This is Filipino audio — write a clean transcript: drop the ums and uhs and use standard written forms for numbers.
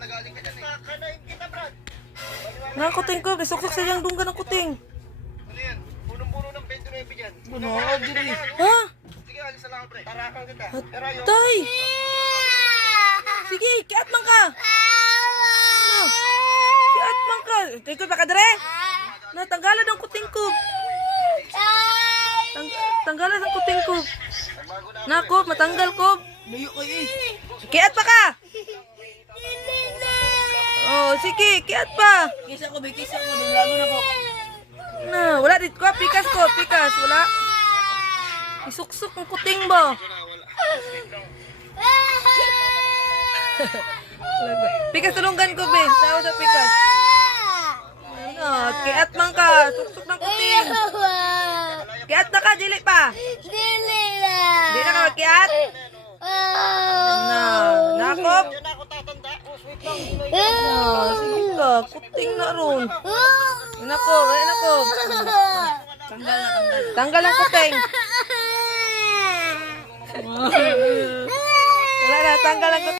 nagaling ka dyan eh. Kakanain kita, Brad. Nakuting ko, gisok-sok sa iyang dunggan ng kuting. Ano yan? Punong-puno ng 29 dyan. Bunog, diri. Ha? Sige, alis na lang ako, pre. Tarakan kita. Pero ayaw. Tay! Sige, kiat man ka! No. Kiat man ka! Tingko pa ka dere? Natanggalan ang kuting ko. Tanggalan ang kuting ko. Nako, matanggal ko. Layo kayo eh. Kiat pa ka! Oh, sige, kiat pa. Kisa ko, may kisa ko. Dulago na ko. Na, wala dito ko. Pikas ko, pikas. Wala. Isuksok ang kuting ba? Pikas tulunggan ko, Ben. Tao sa pikas. Ano, kiat man ka. Suksok ng kuting. Kiat na ka, dili pa. Dili na ka magkiat? Na, nakop. Yan ako tatanda. Oh, sweet lang. Sige ka, kuting na ron. Nako, ay nako. Tanggal na, tanggal. Tanggal ang kuting. Wala na, tanggal ang kuting.